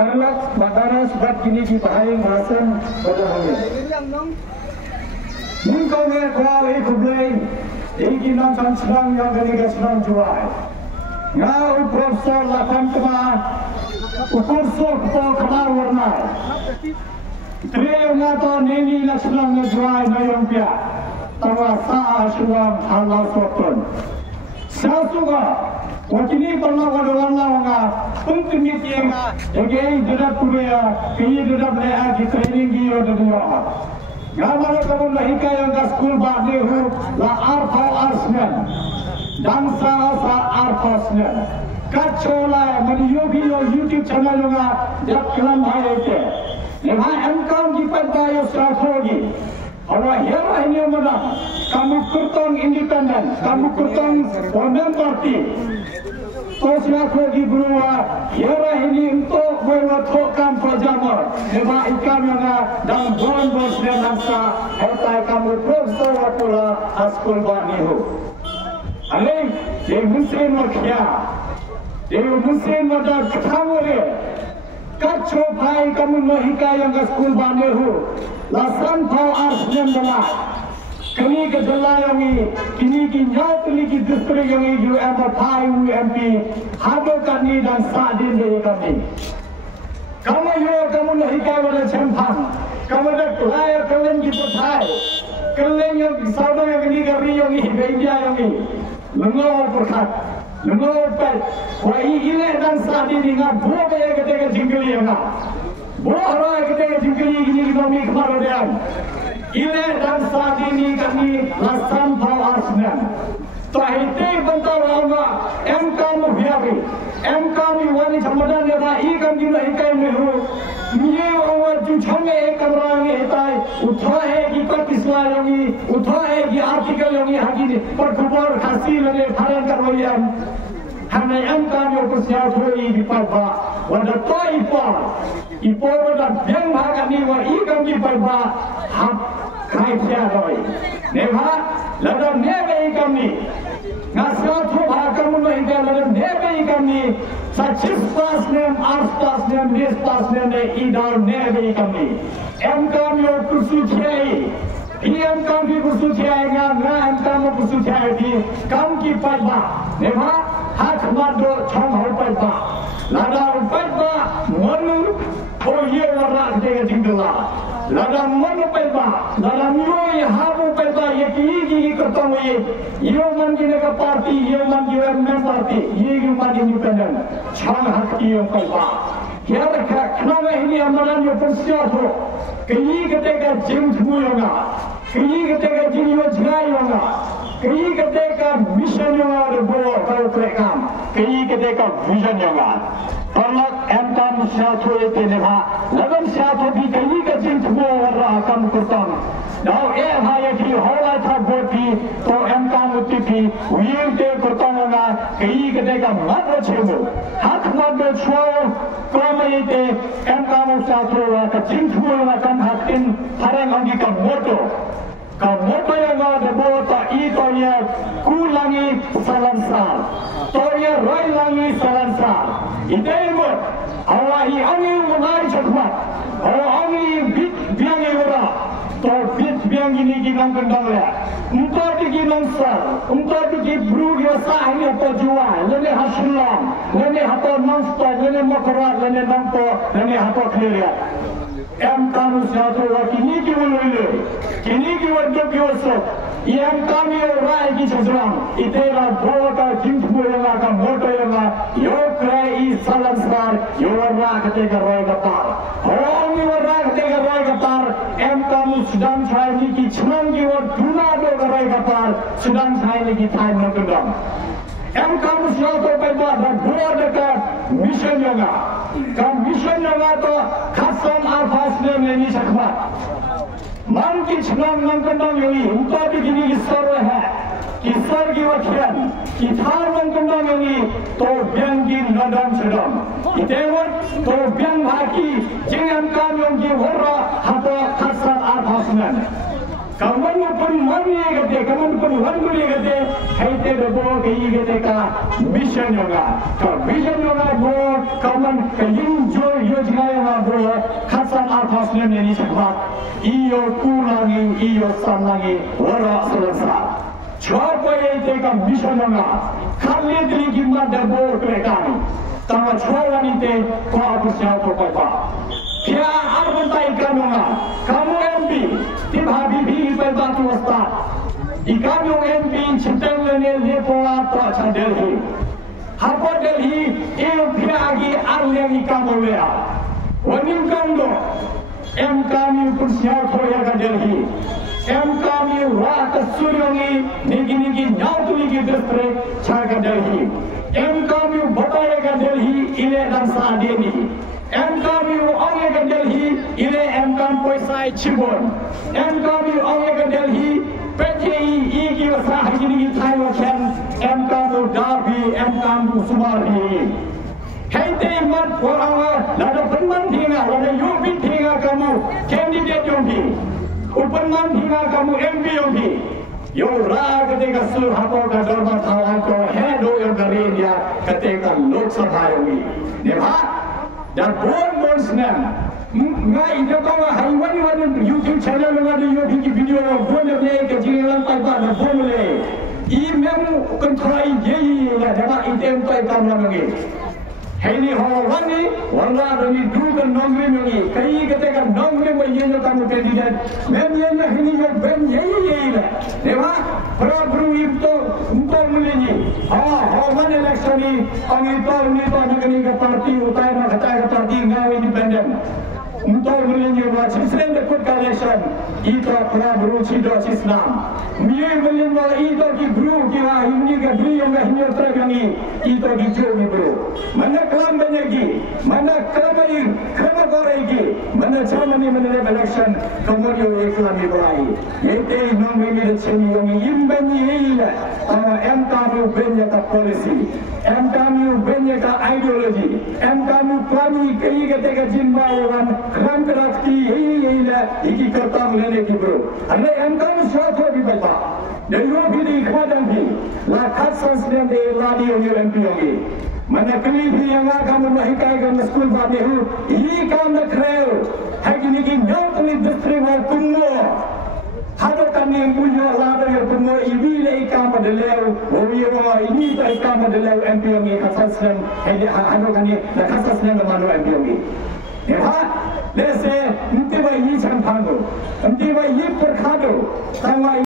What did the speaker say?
Parlak matara sebab kini di bahaya ngasen berdoa. Mungkin kau ikutlah. Iki nonton senang yang kini senang jual. Ngau profesor lapan kema, ukurso kau kemar warna. Trio ngato nini nak senang jual nayong pia. Tawa saa suam halau sotun. Sasuga. Wakini pernah warna wanga pentimit yang again tidak punya kini tidak boleh di training dia ada dua. Gambar kamu lahirkan yang ke school bagi hu la arfa arsnen dansa sa arfasnen kacola menyogi YouTube channel nga jab kelam hai itu. Lepas engkau dipercaya strategi. Orang hera ini mana? Kamu kurang independen, kamu kurang women party. Terus lagi berubah, hera ini untuk berwaktukan pelajar. Lepas ikan yang dalam bulan-bulan dan nasa, hetai kamu terus terwakula askul banihu. Alih, dia muslim makia, dia muslim macam kamu ni. Kacau pai kamu mahika yang askul banihu. Lasan pau arsnen belah. Kini ke Jelayongi, kini nyat kini distrik yang itu MP, hado kami dan sadin dari kami. Kamu lahirkan pada sempang, kamu dah layar kalian gitu say, kalian yang saudara yang kini kami yang ini, India yang ini, lengaw perkat, lengaw pet, wah ini dan sadin ini ngap buah kaya ketika jingkeli yang ngap, buah raya ketika jingkeli ini kami kemarin. Ile dan saat ini kami lasan pau arsnen. Tahiti bentar lama MK muhiari, MK miwani camadan leba ikan di lahikai mehu. Mie awal juchame kamrangi hitai, uthahe ki patisla yongi, uthahe ki artikel yongi hagi perkubar khasi lene pharan karwayam. Hamai MK yo kusiat hoi di parba, wada toipa, ipo wada biang kami wa ikan di parba ham. Kaya doi, neva, lalu neve kami, ngasih tu bahkan mula hingga lalu neve kami, sacis pasnem, ars pasnem, nis pasnem ne idar neve kami, kami kursuciai, kami kursuciai ngah kami kursuciai di kami parba, neva, hak mado chong hal parba, lalu parba manu, oh ye warna dengan tinggalah. Ladang mana peta, ladang yoi habu peta, ye kiri kertong ye man kini ke parti, ye man kini men parti, ye man independen, chang hati yang peta. Kira kenapa ini amalan yang persiap tu? Kiri ketika jim semua, kiri ketika jim yo jai yang, kiri ketika mission yang ada bawa kau terekam, kiri ketika vision yang ada. Parlak MK siatu itu neha, lawan siatu di kiri kecil semua orang akan kurang. Now hai di hola tha boti to MK mutipi, wien te kurang orang kiri ketika mana cemu, hak mana cua, kau itu MK siatu orang kecil semua orang akan hakin parang anggi kan moto. Kamoto yang ada bota itu ya kulangi salansar, toya roy langi salansar. Itu emot, awahi angi mulai cakap, awangi bit biangi ora, to bit biangi ni kita kendang ya. Untuk kita sar, untuk kita bru dia sah ni apa jual, lene hasulam, lene apa nonstop, lene makarat, lene nampo, lene apa clear. Kamu siapa lagi ni kiwalule, kini kiwaldo kiwasok, kami orang ini sejarah, itulah bota jimpu yang akan moto yang yo krai salansar, yo orang ketika roy kapar, orang ketika roy kapar, kamu sedang saya ni cuma kiwal tuna do roy kapar, sedang saya ni time nongkrong. Kamu siapa pernah berbuat dekat mission yang mission yang tu khasam arfasnya ni sakmat. Man ki chlam nongkrong yang ini untuk begini kisar है, kisar kiwakhian, kisar nongkrong yang ini to bianggi nadam sedam. Itulah to biang haki jangan kami yang kiwara atau khasam arfasnya. Kamu pun mani kete, kamu pun mani kete, hai te dobo kei kete ka mission yoga, ka mission yoga bo kamu kain jo yojna Muslim ini sebab iyo kulangi iyo sanangi orang selesa. Siapa yang tega misalnya kali ini kita dapur kerekani. Tanpa siapa ni te kau aku siapa kau pak. Dia arban tay kamu MP tiba bibi berbatu ustad. Ikamu MP cintaulene lepola terasa Delhi. Harpa Delhi iyo piagi arleng ikamu lea. Wanim kando kami kursiau thoya ka Delhi. Kami rata suryongi nigi nyautu nigi district chaga Delhi. kami bataya ka Delhi ile dan saadeni. kami onge ka Delhi ile kam poisai chibon. kami onge ka Delhi PJI igi wasah nigi thaiwa chen. kami dabi kami sumari. Hei mat orang lada penman tinga, lada yubin tinga kamu candidate yombi, upenman tinga kamu MP yombi. Yo ra ketika sur hapo ka dorma thawan ko hedo yo garin ya ketika Lok Sabha yombi. Nemha dan bon snam ngai ida ko haiwan YouTube channel ngade yo video bon le ke jingan pai ba na bon le. I memu kontrai ye ya dapat item pai kam ngi. Hei hawani wala demi dua nongri mengi kai ketika nongri mengi kamu kandidat memang hini yo ben ye la dewa prabu itu untuk melini hawan election ni angi to negeri ke parti utara kata parti ngau independen untuk melini wa sisen de kut election itu prabu cido Islam mie melini wa itu ki bro ki ha ini ke bro yang hini tergangi itu ki jomi bro mana kelam banyak mana kelam goreng mana zaman ini mana election kemudian kelam mulai itu nongri ni ceni yang imbani ile kami banyak ka policy kami banyak ka ideology kami kami kai ketika jimba orang kelam keratki ile iki kertam lene ki bro ane kami suatu di bapa dan yo bidi khadam bi la khasas de radio ni MP yogi mana kali yang kamu mahikaikan school batehu ini kamu nak kerel hari ini nyau kami distrik kumno hado kami punya lada yang kumno ini le kamu deleu obiwa ini tu kamu deleu MP yogi khasasnya hado kami la khasasnya namano MP yogi ya lese nanti bayi cantango nanti bayi perkhado sama